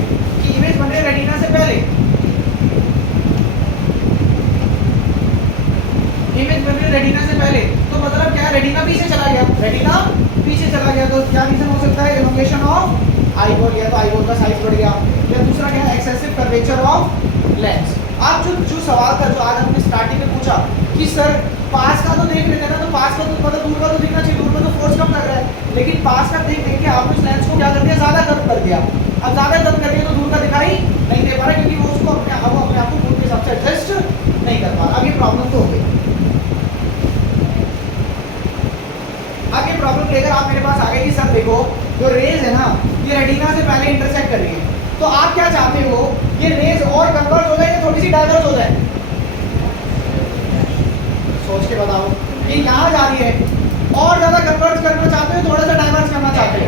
कि इमेज बन रही है रेटिना से पहले, इमेज बन रही है रेटिना से पहले, तो मतलब क्या, रेटिना पीछे चला गया, रेटिना पीछे चला गया। तो क्या रीजन हो सकता है, इलोंगेशन ऑफ आईबॉल, या तो आईबॉल का साइज बढ़ गया, या दूसरा क्या है, एक्सेसिव कर्वेचर ऑफ लेंस। अब जो सवाल था जो आज हमने स्टार्टिंग में पूछा कि सर पास का तो देख लेते हैं ना, तो पास का तो मतलब दूर का तो दिखना चाहिए, दूर में तो फोर्स कम लग रहा है, लेकिन पास का देख के आपने उस लेंस को क्या कर दिया, ज्यादा कम कर दिया। अब ज्यादा कम कर दिया तो दूर का दिखाई नहीं दे पा रहा, क्योंकि वो उसको अपने आप को दूर के हिसाब से एडजस्ट नहीं कर पा रहा। अब ये प्रॉब्लम तो हो गई। अब ये प्रॉब्लम लेकर आप मेरे पास आ गए कि सर देखो जो रेज है ना ये रेटिना से पहले इंटरसेक्ट कर रही है, तो आप क्या चाहते हो, ये रेज और कन्वर्ज हो जाए या थोड़ी सी डाइवर्ज हो जाए, सोच के बताओ। ये यहाँ जा रही है, और ज्यादा कन्वर्ज करना चाहते हो, थोड़ा सा डाइवर्ज करना चाहते हो,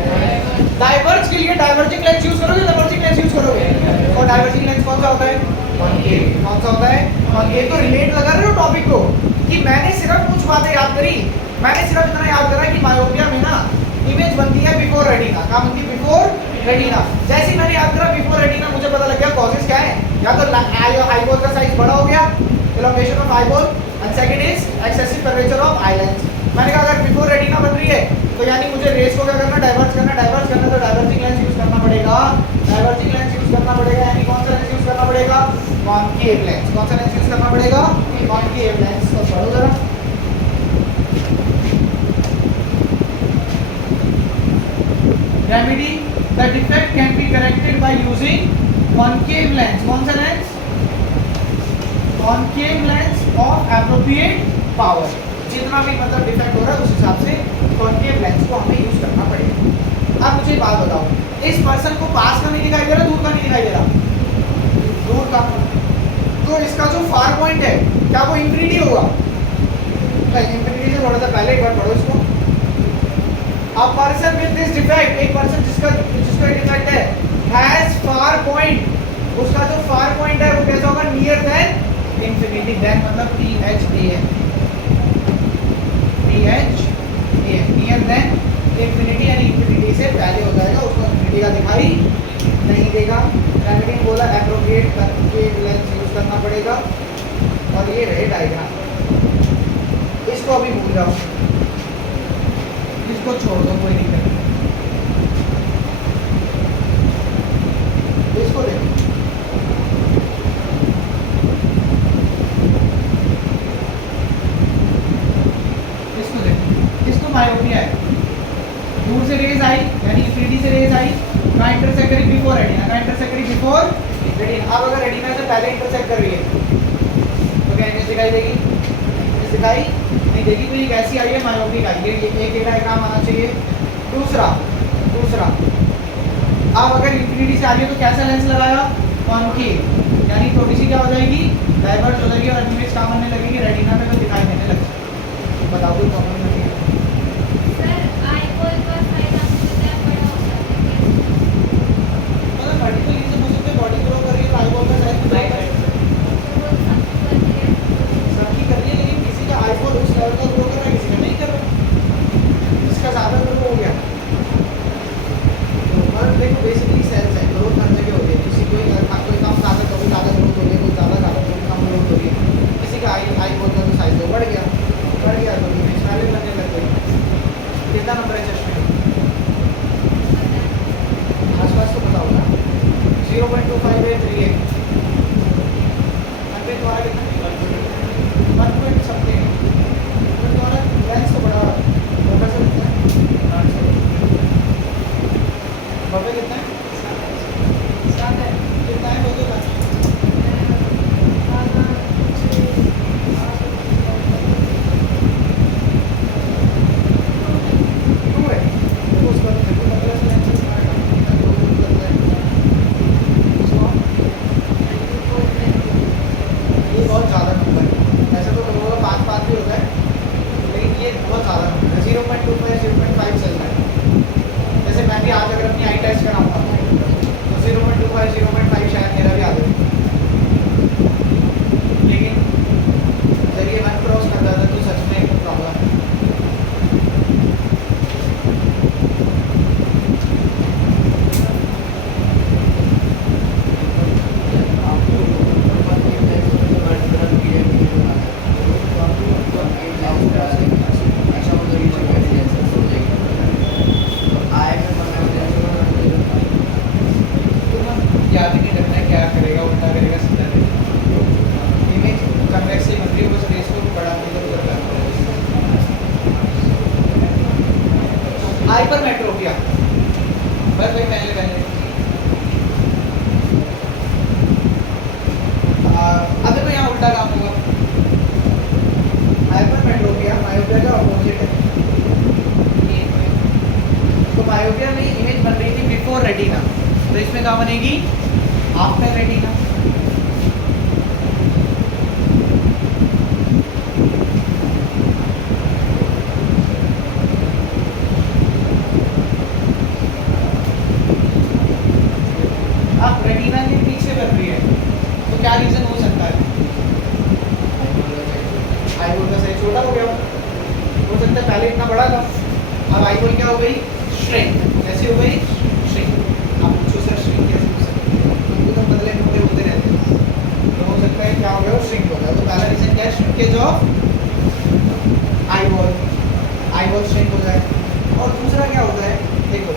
डाइवर्ज के लिए डाइवर्जिंग लेंस यूज करोगे, डाइवर्जिंग लेंस यूज करोगे। और डाइवर्जिंग लेंस कौन सा होता है, कॉनकेव। कौन सा होता है, कॉनकेव। तो रिलेट लगा रहे हो टॉपिक को, कि मैंने सिर्फ कुछ बातें याद करी, मैंने सिर्फ इतना याद करा कि मायोपिया में ना इमेज बनती है बिफोर रेटिना। क्या बनती है, बिफोर रेटिना। जैसे ही मैंने याद करा बिफोर रेटिना, मुझे पता लग गया कॉजेस क्या है, या तो आईबॉल का साइज बड़ा हो गया, elongation of eyeball, and second is excessive curvature of eye lens. मैंने कहा अगर बिफोर रेटिना बन रही है तो यानी मुझे रेस को क्या करना, डाइवर्ज करना, तो डाइवर्जिंग लेंस यूज करना पड़ेगा, डाइवर्जिंग लेंस यूज करना पड़ेगा, यानी कौन सा लेंस यूज करना पड़ेगा, कॉनकेव लेंस। कौन सा लेंस यूज करना पड़ेगा, कॉनकेव लेंस। तो पढ़ो जरा, remedy, the defect can be corrected by using concave lens. कौन सा lens, concave lens of appropriate power. जितना भी मतलब डिफेक्ट हो रहा है उस हिसाब से कॉनकेव लेंस को हमें यूज करना पड़ेगा। अब मुझे बात बताओ, इस पर्सन को पास का नहीं दिखाई दे रहा, दूर का नहीं दिखाई दे रहा, दूर का, तो इसका जो फार पॉइंट है क्या वो इंफिनिटी होगा, इंफिनिटी से थोड़ा सा पहले एक बार पढ़ो इसको। A person with this defect, एक पर्सन जिसका डिफेक्ट है, has far point, उसका जो फार पॉइंट है वो कैसा होगा, नियर देन इंफिनिटी। देन मतलब THAN, नियर देन इंफिनिटी, यानी इंफिनिटी से पहले हो जाएगा, उसको इंफिनिटी का दिखाई नहीं देगा। रेमेडी बोला एप्रोप्रिएट कॉनकेव लेंस यूज करना पड़ेगा। और ये रहे डायग्राम, इसको अभी भूल जाओ, इसको छोड़ दो, कोई दिक्कत नहीं। इसको देखो, इसको देखो, इसको मायोपिया है, दूर से रेज आई यानी इंफिनिटी से रेज आई, कहाँ इंटरसेक्ट करी, बिफोर रेटिना, कहाँ इंटरसेक्ट करी, बिफोर रेटिना। अब अगर रेटिना से पहले इंटरसेक्ट कर रही है तो क्या इमेज दिखाई देगी, इमेज दिखाई नहीं देगी। तो ये कैसी आई है, मायोपिक आई है। ये एक डायग्राम आना चाहिए। दूसरा अब अगर इंफिनिटी से आ रही है तो कैसा लेंस लगाया, कॉनकेव, यानी थोड़ी सी क्या हो जाएगी, डाइवर्ज हो जाएगी और इमेज कहाँ बनने लगेगी, रेटिना में तो दिखाई देने लगेगी। बताओ कोई प्रॉब्लम नहीं है। मतलब वर्टिकल रीजन हो सकते हैं, बॉडी ग्रो कर रही है, आईबॉल का साइज बढ़ा है, सबकी कर रही है, लेकिन किसी का आईबॉल उस लेवल का ग्रो कर रहा है, किसी का नहीं कर रहा, इसका ज़्यादा ग्रो हो गया। तो और देखो बेसिकली सेल्स है, ग्रोथ हर जगह हो रही है, किसी कोई कम ज़्यादा, कभी ज़्यादा ग्रोथ हो रही है, कोई ज़्यादा कम ग्रोथ हो रही है, किसी का आईबॉल का तो साइज तो बढ़ गया तो इमेज पहले बनने लग गई। कितना नंबर है चश्मे का, आसपास तो पता होगा, 0.25 है, 3 है, अभी तुम्हारा कितना, 1 पॉइंट समथिंग, तो तुम्हारा लेंस तो बड़ा मोटा से कितना है, 800, बब्बे कितना है, 7 है, कितना है दो का, हाइपरमेट्रोपिया, बस भाई पहले पहले अब देखो यहाँ उल्टा काम होगा। हाइपरमेट्रोपिया मायोपिया का अपोजिट है। तो मायोपिया में इमेज बन रही थी बिफोर रेटिना, तो इसमें क्या बनेगी आफ्टर रेटिना। अब रेटिना के पीछे बन रही है, तो क्या रीजन हो सकता है? आईबॉल का साइज छोटा हो गया हो सकता है, पहले इतना बड़ा था, अब आईबॉल क्या हो गई श्रिंक। कैसे हो गई श्रिंक? आप पूछो सर श्रिंक कैसे हो सकती है, क्योंकि तो बदले मोटे होते रहते हैं, तो हो सकता है क्या हो गया वो श्रिंक हो गया। तो पहला रीजन क्या है? Shrinkage of eyeball, eyeball shrink हो जाए। और दूसरा क्या होता है, देखो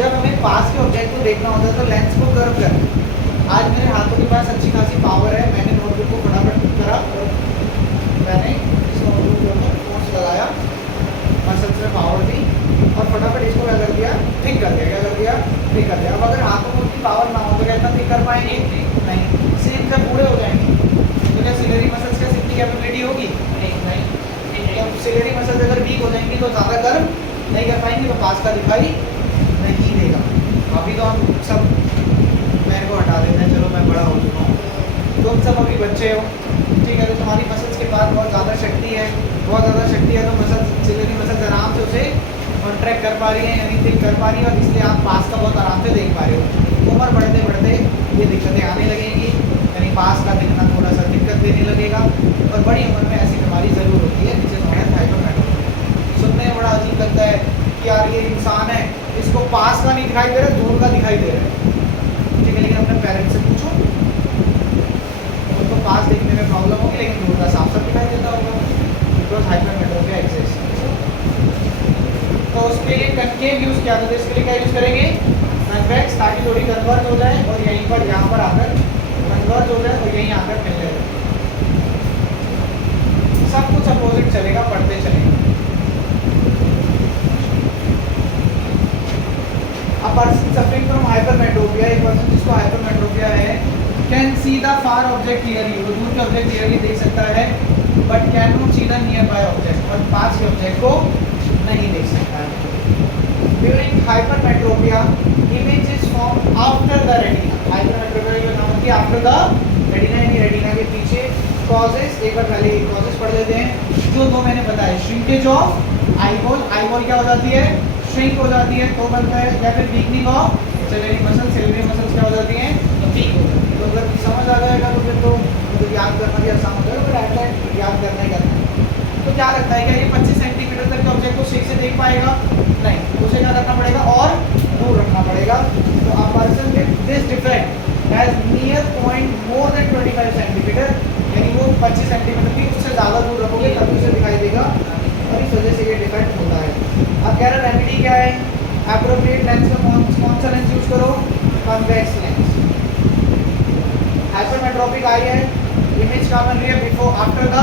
जब हमें पास के ऑब्जेक्ट को देखना होता है तो लेंस को कर्व करना। आज मेरे हाथों के पास अच्छी खासी पावर है, मैंने नोटबुक को फटाफट करा और मैंने इस नोटबुक के ऊपर फोर्स लगाया, मसल्स में पावर दी और फटाफट इसको क्या कर दिया, ठीक कर दिया। क्या कर दिया? ठीक कर दिया। अब अगर हाथों में उतनी पावर ना हो तो क्या इतना ठीक कर पाएंगे? नहीं, सिर्फ जब बूढ़े हो जाएंगे तो क्या सिलेरी मसल्स का इतनी कैपेबिलिटी होगी? नहीं। तो सिलेरी मसल्स अगर वीक हो जाएंगी तो ज़्यादा कर्व नहीं कर पाएंगे, तो पास का दिखाई नहीं देगा। अभी तो हम सब मेरे को हटा देते हैं, चलो मैं बड़ा हो चुका हूँ, तुम सब अभी बच्चे हो, ठीक है, तो तुम्हारी मसल्स के पास बहुत ज़्यादा शक्ति है, बहुत ज़्यादा शक्ति है, तो मसल्स सिलेरी मसल्स आराम से उसे कॉन्ट्रैक्ट कर पा रही है, यानी थिक कर पा रही है, और इसलिए आप पास का बहुत आराम से देख पा रहे हो। उम्र बढ़ते बढ़ते ये दिक्कतें आने लगेंगी, यानी पास का दिखना थोड़ा सा दिक्कत देने लगेगा, और बड़ी उम्र में ऐसी बीमारी ज़रूर होती है जिसे नॉन है हाइपरमेट्रोपिया। सुनने में बड़ा अजीब लगता है कि यार ये इंसान है, इसको पास का नहीं दिखाई दे रहा, दूर का दिखाई दे रहा है, ठीक है, लेकिन अपने पेरेंट्स से पूछो, उनको पास देखने में प्रॉब्लम होगी लेकिन दूर का साफ साफ दिखाई देता होगा, बिकॉज हाइपरमेट्रोपिया एग्जिस्ट। तो उसके लिए कनकेव यूज़ किया, तो इसके लिए क्या यूज़ करेंगे? कन्वेक्स, ताकि थोड़ी कन्वर्ज हो जाए और यहीं पर यहाँ पर आकर कन्वर्ज हो जाए और यहीं आकर मिल जाए। सब कुछ अपोजिट चलेगा, पढ़ते चलेंगे। A person suffering from hypermetropia, एक पर्सन जिसको हाइपरमेट्रोपिया है, can see the far object clearly, वो दूर के ऑब्जेक्ट क्लियरली देख सकता है, but can not C the nearby object, और पास के ऑब्जेक्ट को नहीं देख सकता है। During hypermetropia image is form after the retina. Hypermetropia का नाम है आफ्टर द रेटिना, यानी रेटिना के पीछे। कॉजेस एक बार पहले कॉजेस पढ़ लेते हैं, जो दो मैंने बताए, श्रिंकेज ऑफ आईबॉल, आईबॉल क्या हो जाती है? श्रिंक हो जाती है, तो बनता है, या फिर weakening of ciliary muscles, ciliary muscles क्या हो जाती हैं? तो वीक हो जाती है। तो अगर समझ आ जाएगा तो फिर तो मतलब याद करना भी आसान हो जाएगा, फिर एट टाइम याद करना ही करना है। तो क्या लगता है, क्या ये 25 सेंटीमीटर तक के ऑब्जेक्ट को ठीक से देख पाएगा? नहीं, उसे क्या करना पड़ेगा और दूर रखना पड़ेगा। तो a person with this defect has near point more than 25 centimetre, यानी वो 25 सेंटीमीटर की उससे ज़्यादा दूर रखोगे तभी उसे दिखाई देगा, और इस वजह से ये डिफेक्ट होता है। अब कह रहा रेमेडी क्या है? एप्रोप्रिएट लेंस में कौन सा लेंस यूज करो? Convex lens. हाइपरमेट्रोपिक आई है, इमेज कहाँ बन रही है? Before after the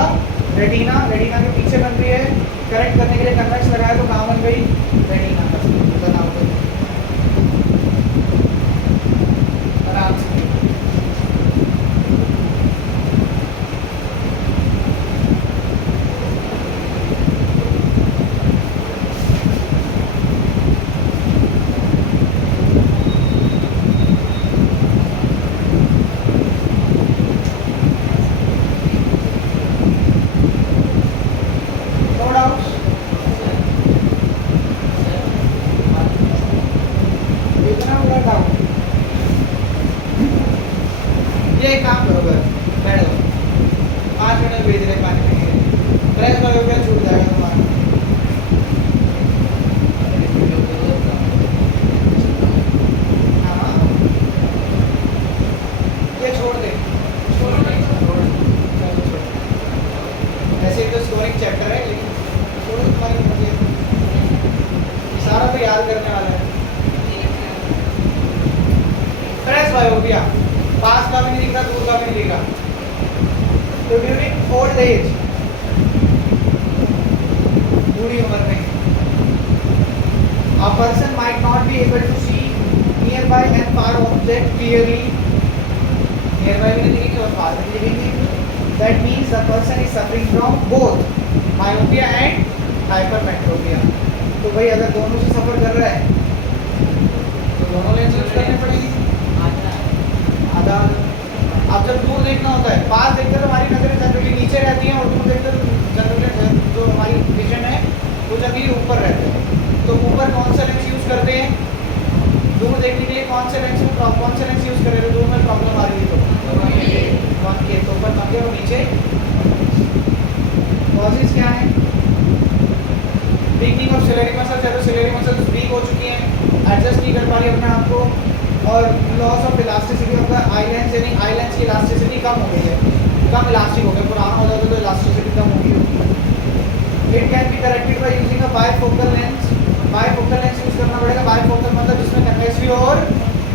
retina, retina के पीछे बन रही है, करेक्ट करने के लिए कन्वेक्स लगाया तो कहाँ बन गई? रेटिना का बताओ तो आराम से। ये एक काम करो, बैठ जाओ, 5 मिनट भेज रहे पानी पीने, फ्रेश हो गया छूट जाएगा तुम्हारा। हाँ ये छोड़ दे, वैसे तो स्कोरिंग चैप्टर है लेकिन छोड़ दो, तुम्हारी मर्जी, सारा तो याद करने वाला है। फ्रेश बायोपिया, पास का भी नहीं दिख रहा, दूर का भी नहीं दिख रहा। तो ड्यूरिंग ओल्ड एज, बूढ़ी उम्र में A person might not be able to see nearby and far object clearly. Nearby भी नहीं दिखेंगे और far भी नहीं दिखेंगे. That means the person is suffering from both myopia and hypermetropia. तो भाई अगर दोनों से सफर कर रहा है तो दोनों लेंस यूज करने पड़ेगी. आधा. अब जब दूर देखना होता है, पास देखते तो हमारी नजरें जनरली नीचे रहती हैं और दूर देखते तो जनरली जो हमारी विजन है वो जनरली ऊपर रहते हैं. तो ऊपर कौन सा लेंस यूज करते हैं? दूर देखने के लिए कौन से लेंस यूज कर रहे हैं? दूर में प्रॉब्लम आ रही है तो कॉन्केव. तो ऊपर कॉन्केव और नीचे कॉजेस क्या है? वीकनिंग ऑफ सिलेरी मसल्स है, तो सिलेरी मसल्स वीक हो चुकी हैं, एडजस्ट नहीं कर पा रही अपने आप को, और लॉस ऑफ इलास्टिसिटी मतलब आई लेंस यानी आई लेंस की इलास्टिसिटी कम हो गई है, कम इलास्टिक हो गया. पुराना हो जाता तो इलास्टिसिटी कम होगी. It can be corrected by using a bifocal lens. Bifocal lens use करना पड़ेगा. बायफोकल मतलब जिसमें कन्वेक्स भी हो और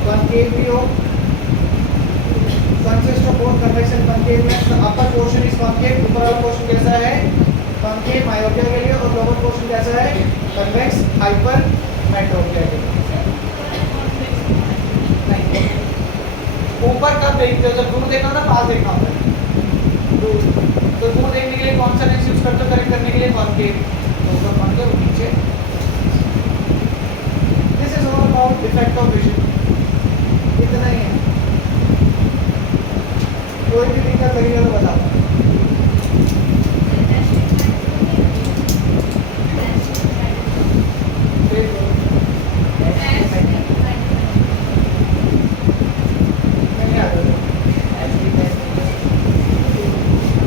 कॉन्केव भी हो. Consist of both convex and concave lens. The upper portion is concave. ऊपर वाला पोर्शन कैसा है? कॉन्केव मायोपिया के लिए, और लोअर पोर्शन कैसा है? कन्वेक्स हाइपरमेट्रोपिया के लिए. ऊपर कब देखते हो? जब दूर देखना हो ना, पास देखना होता है. तो दूर देखने के लिए कौन सा लेंस यूज करते हो? करेक्ट करने के लिए कॉन्केव. तो ऊपर कॉन्केव, नीचे. This is all about defect of vision. इतना ही है. कोई भी दिक्कत लगेगा तो बताओ.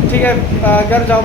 ठीक है, घर जाओ.